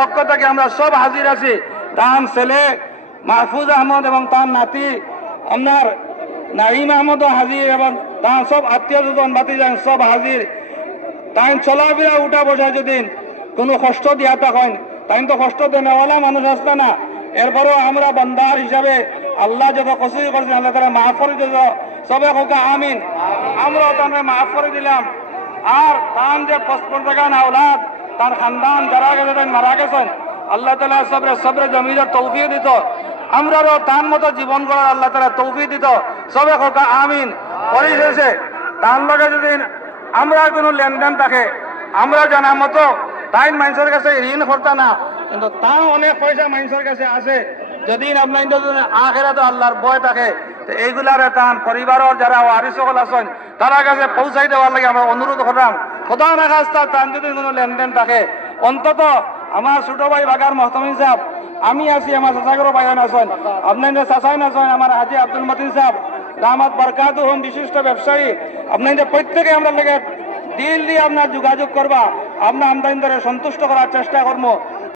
পক্ষ আমরা সব হাজির আছি। মাহফুজ আহমদ এবং তার নাতি, আপনার হাজির এবং তার সব আত্মীয় বাতিজান সব হাজির। চলাফেরা, উঠা বসা যদি কোনো কষ্ট দিয়া থাকেন তাই তো কষ্ট দেনেওয়ালা মানুষ আসবে না। এরপরও আমরা বন্দার হিসাবে আল্লাহ যত কসুই করছেন, আল্লাহ তারা মাফ করে দিল সবে হোকা আমিন। আমরাও তাদের মাফ করে দিলাম। আর তান যে পঁচপন ওলাদ, তার খানদান যারা গেছে তাই মারা গেছেন। আল্লাহ তালা সবরে সবরে জমিদার তৌফিও দিত। আমরাও তার মতো জীবন করার আল্লাহ তালা তৌফি দিত। সবে হোকা আমিন। পরিশেষে তার লগে যদি আমরা কোনো লেনদেন থাকে, আমরা জানা মতো তাই মানুষের কাছে ঋণ করতা না। কিন্তু তাও অনেক পয়সা মানুষের কাছে আছে। যদি আপনার আখেরা তো আল্লাহর বয় থাকে এইগুলার তান পরিবারের যারা ওয়ারি সকল আছেন, তারা কাছে পৌঁছাই দেওয়ার লাগে আমরা অনুরোধ করলাম। খোদা না তান যদি কোনো লেনদেন থাকে, অন্তত আমার ছোট ভাই বাগার মহতমিন সাহেব, আমি আছি, আমার চাচাগর ভাইয়ান আছেন, আপনার চাচাইন আছেন, আমার হাজি আব্দুল মতিন সাহেব, দামাত বরকাত হোম, বিশিষ্ট ব্যবসায়ী আপনাদের প্রত্যেকে আমরা লেগে দিল দিয়ে আপনার যোগাযোগ করবা, আমরা আমদানি সন্তুষ্ট করার চেষ্টা করব।